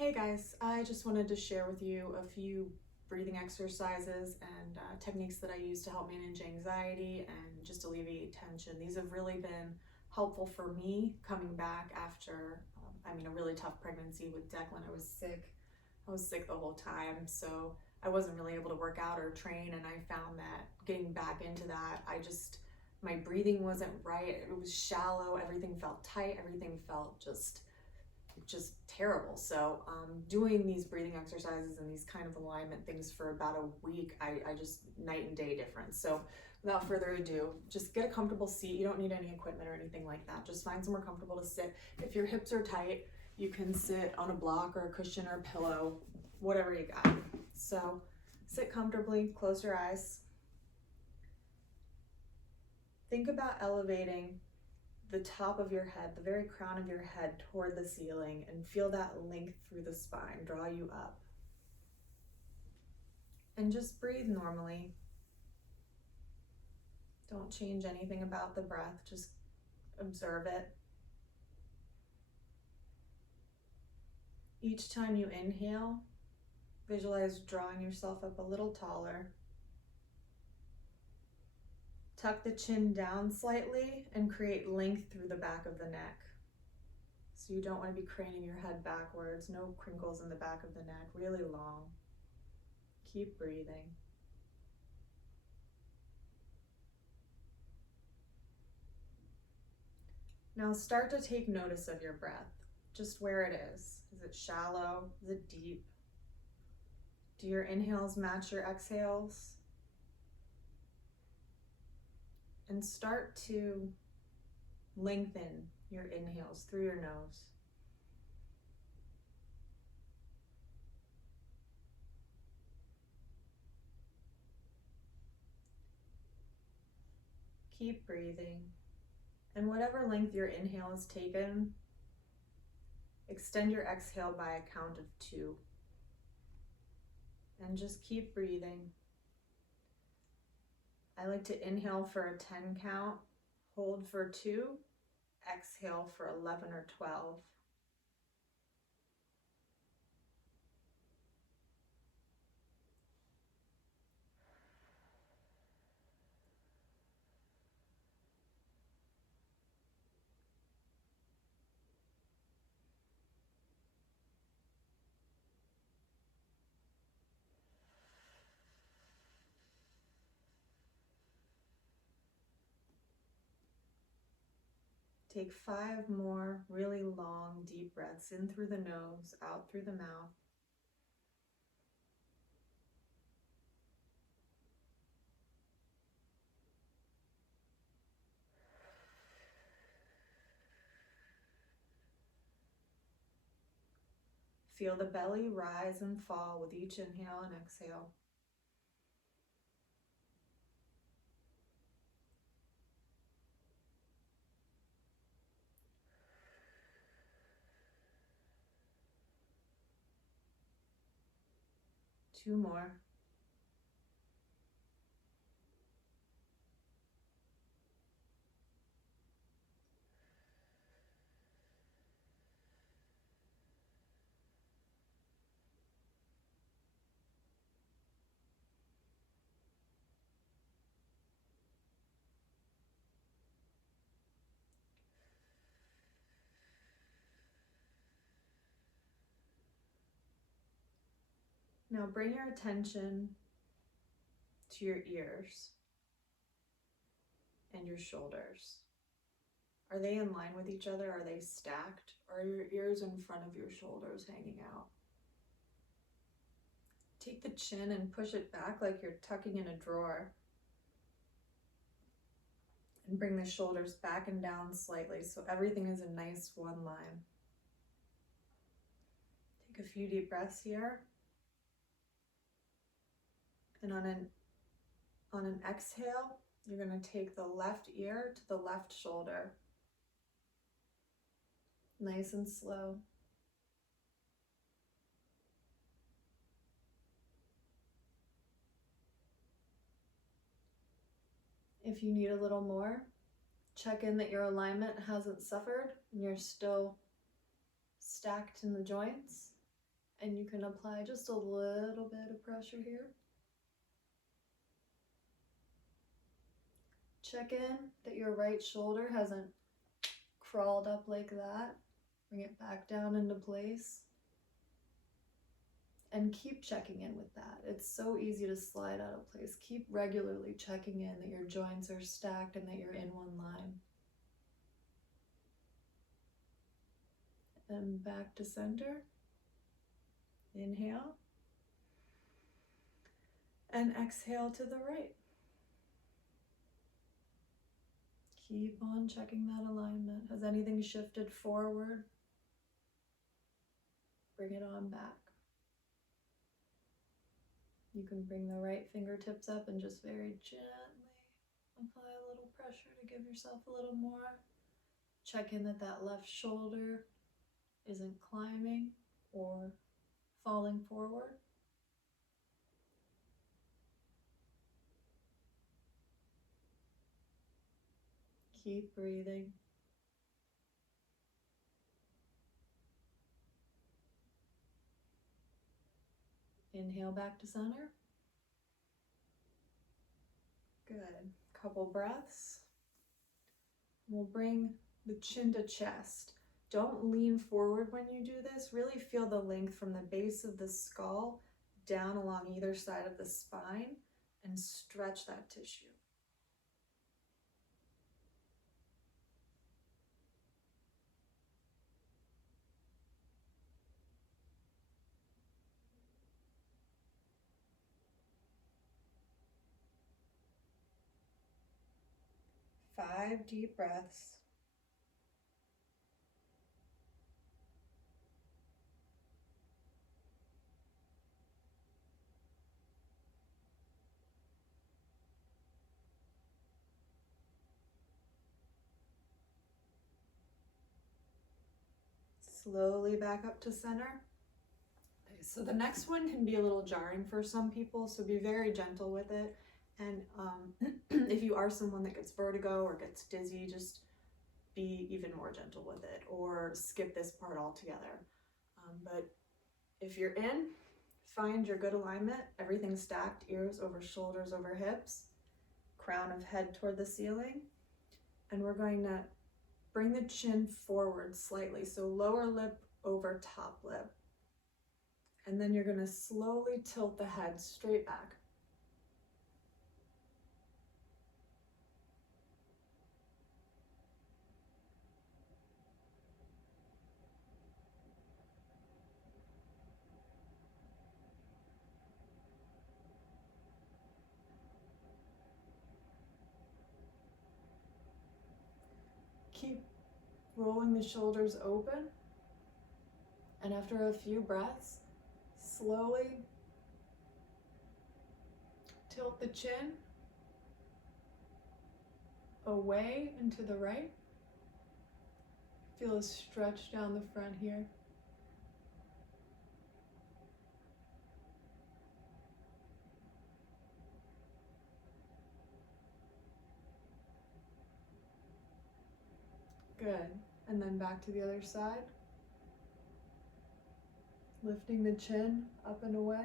Hey guys, I just wanted to share with you a few breathing exercises and techniques that I use to help manage anxiety and just alleviate tension. These have really been helpful for me coming back after, a really tough pregnancy with Declan. I was sick. I was sick the whole time, so I wasn't really able to work out or train, and I found that getting back into that, my breathing wasn't right. It was shallow. Everything felt tight. Everything felt just terrible. So doing these breathing exercises and these kind of alignment things for about a week, I just night and day difference. So without further ado, just get a comfortable seat. You don't need any equipment or anything like that. Just find somewhere comfortable to sit. If your hips are tight, you can sit on a block or a cushion or a pillow, whatever you got. So sit comfortably, close your eyes. Think about elevating the top of your head, the very crown of your head toward the ceiling, and feel that length through the spine draw you up. And just breathe normally. Don't change anything about the breath, just observe it. Each time you inhale, visualize drawing yourself up a little taller. Tuck the chin down slightly and create length through the back of the neck. So you don't want to be craning your head backwards, no crinkles in the back of the neck, really long. Keep breathing. Now start to take notice of your breath, just where it is. Is it shallow? Is it deep? Do your inhales match your exhales? And start to lengthen your inhales through your nose. Keep breathing. And whatever length your inhale has taken, extend your exhale by a count of 2. And just keep breathing. I like to inhale for a 10 count, hold for 2, exhale for 11 or 12. Take 5 more really long, deep breaths in through the nose, out through the mouth. Feel the belly rise and fall with each inhale and exhale. Two more. Now bring your attention to your ears and your shoulders. Are they in line with each other? Are they stacked? Or are your ears in front of your shoulders hanging out? Take the chin and push it back like you're tucking in a drawer. And bring the shoulders back and down slightly so everything is a nice one line. Take a few deep breaths here. And on an exhale, you're going to take the left ear to the left shoulder. Nice and slow. If you need a little more, check in that your alignment hasn't suffered and you're still stacked in the joints. And you can apply just a little bit of pressure here. Check in that your right shoulder hasn't crawled up like that. Bring it back down into place. And keep checking in with that. It's so easy to slide out of place. Keep regularly checking in that your joints are stacked and that you're in one line. And back to center. Inhale. And exhale to the right. Keep on checking that alignment. Has anything shifted forward? Bring it on back. You can bring the right fingertips up and just very gently apply a little pressure to give yourself a little more. Check in that that left shoulder isn't climbing or falling forward. Keep breathing. Inhale back to center. Good. Couple breaths. We'll bring the chin to chest. Don't lean forward when you do this. Really feel the length from the base of the skull down along either side of the spine and stretch that tissue. Five deep breaths. Slowly back up to center. Okay, so the next one can be a little jarring for some people, so be very gentle with it. And if you are someone that gets vertigo or gets dizzy, just be even more gentle with it, or skip this part altogether. But if you're in, find your good alignment, everything stacked, ears over shoulders over hips, crown of head toward the ceiling. And we're going to bring the chin forward slightly, so lower lip over top lip. And then you're going to slowly tilt the head straight back. Keep rolling the shoulders open. And after a few breaths, slowly tilt the chin away and to the right. Feel a stretch down the front here. Good. And then back to the other side. Lifting the chin up and away.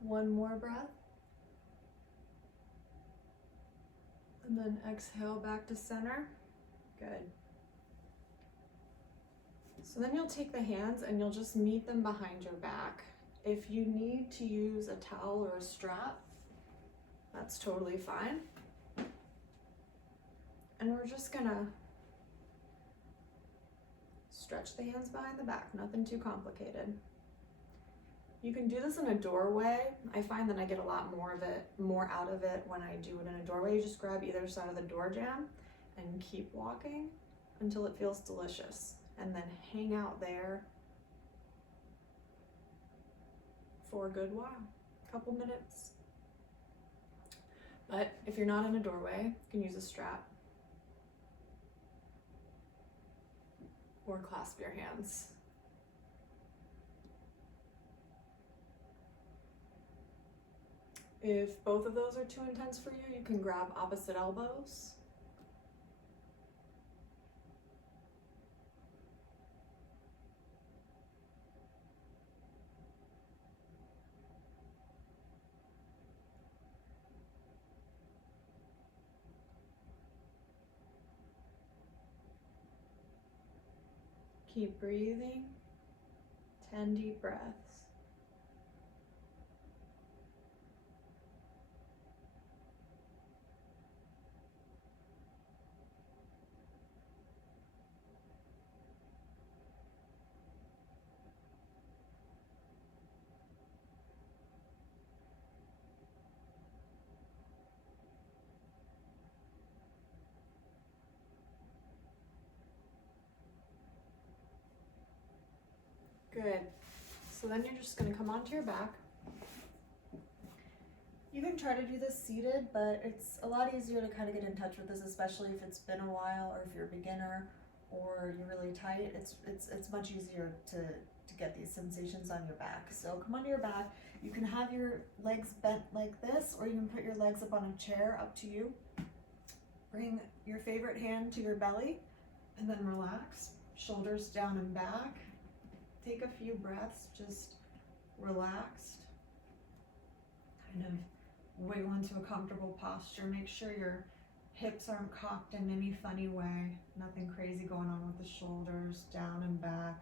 One more breath. And then exhale back to center. Good. So then you'll take the hands and you'll just meet them behind your back. If you need to use a towel or a strap, that's totally fine. And we're just gonna stretch the hands behind the back, nothing too complicated. You can do this in a doorway. I find that I get a lot more out of it when I do it in a doorway. You just grab either side of the door jamb and keep walking until it feels delicious. And then hang out there for a good while, a couple minutes. But if you're not in a doorway, you can use a strap. or clasp your hands. If both of those are too intense for you, you can grab opposite elbows. Keep breathing. 10 deep breaths. Good. So then you're just gonna come onto your back. You can try to do this seated, but it's a lot easier to kind of get in touch with this, especially if it's been a while or if you're a beginner or you're really tight. It's much easier to get these sensations on your back. So come onto your back. You can have your legs bent like this, or you can put your legs up on a chair, up to you. Bring your favorite hand to your belly and then relax. Shoulders down and back. Take a few breaths, just relaxed. Kind of wiggle into a comfortable posture. Make sure your hips aren't cocked in any funny way. Nothing crazy going on with the shoulders, down and back,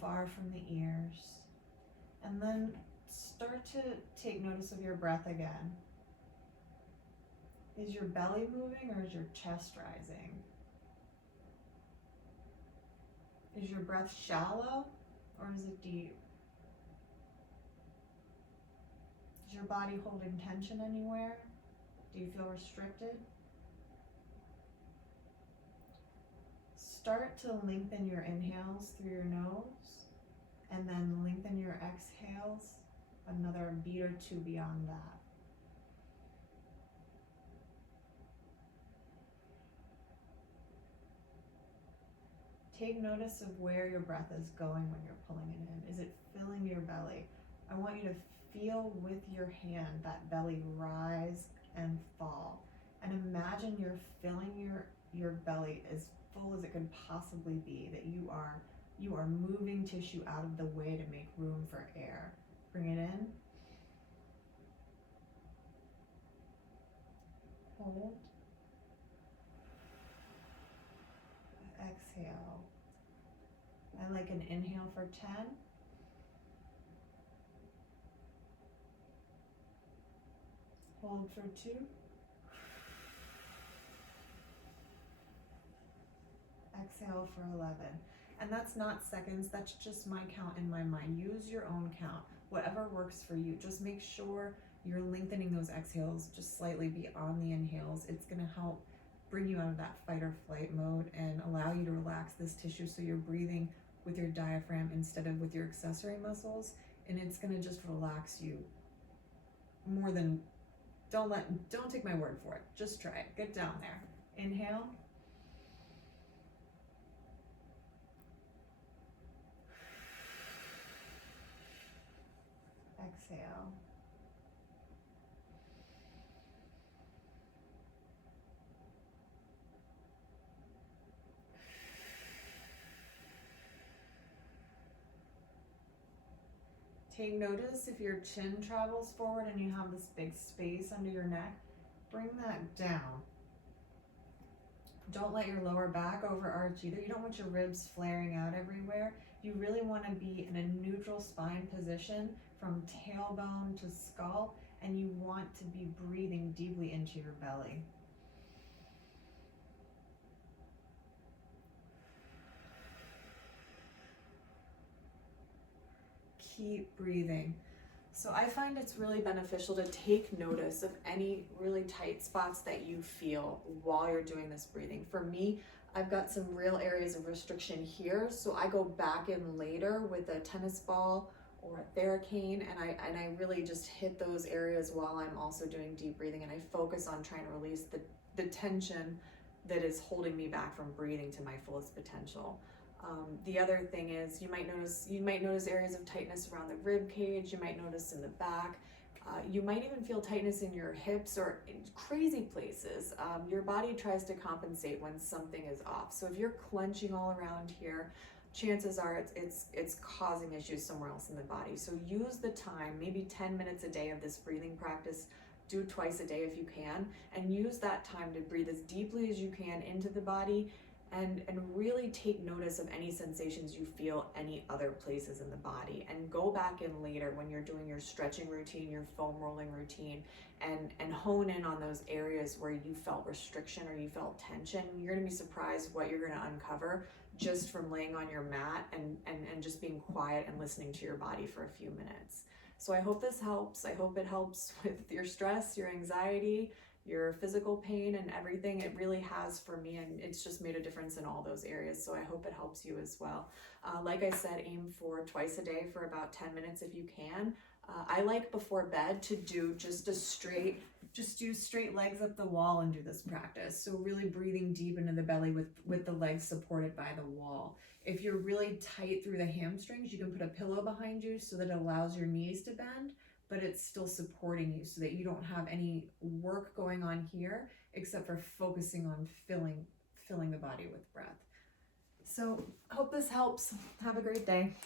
far from the ears. And then start to take notice of your breath again. Is your belly moving or is your chest rising? Is your breath shallow or is it deep? Is your body holding tension anywhere? Do you feel restricted? Start to lengthen your inhales through your nose and then lengthen your exhales another beat or two beyond that. Take notice of where your breath is going when you're pulling it in. Is it filling your belly? I want you to feel with your hand that belly rise and fall. And imagine you're filling your belly as full as it could possibly be, that you are moving tissue out of the way to make room for air. Bring it in. Hold. Exhale. I like an inhale for 10. Hold for 2. Exhale for 11. And that's not seconds, that's just my count in my mind. Use your own count, whatever works for you. Just make sure you're lengthening those exhales just slightly beyond the inhales. It's gonna help bring you out of that fight or flight mode and allow you to relax this tissue so you're breathing with your diaphragm instead of with your accessory muscles, and it's gonna just relax you more than, don't take my word for it, just try it. Get down there. Inhale. Exhale. Take notice if your chin travels forward and you have this big space under your neck, bring that down. Don't let your lower back overarch either. You don't want your ribs flaring out everywhere. You really want to be in a neutral spine position from tailbone to skull, and you want to be breathing deeply into your belly. Keep breathing. So I find it's really beneficial to take notice of any really tight spots that you feel while you're doing this breathing. For me, I've got some real areas of restriction here, so I go back in later with a tennis ball or a Theracane, and I really just hit those areas while I'm also doing deep breathing, and I focus on trying to release the tension that is holding me back from breathing to my fullest potential. The other thing is you might notice areas of tightness around the rib cage. You might notice in the back. You might even feel tightness in your hips or in crazy places. Your body tries to compensate when something is off. So if you're clenching all around here, chances are it's causing issues somewhere else in the body. So use the time, maybe 10 minutes a day of this breathing practice. Do it twice a day if you can, and use that time to breathe as deeply as you can into the body and really take notice of any sensations you feel any other places in the body, and go back in later when you're doing your stretching routine, your foam rolling routine, and hone in on those areas where you felt restriction or you felt tension. You're gonna be surprised what you're gonna uncover just from laying on your mat and just being quiet and listening to your body for a few minutes. So I hope this helps. I hope it helps with your stress, your anxiety, your physical pain, and everything. It really has for me, and it's just made a difference in all those areas. So I hope it helps you as well. Like I said, aim for twice a day for about 10 minutes if you can. I like before bed to do just do straight legs up the wall and do this practice. So really breathing deep into the belly with the legs supported by the wall. If you're really tight through the hamstrings, you can put a pillow behind you so that it allows your knees to bend, but it's still supporting you so that you don't have any work going on here except for focusing on filling the body with breath. So hope this helps. Have a great day.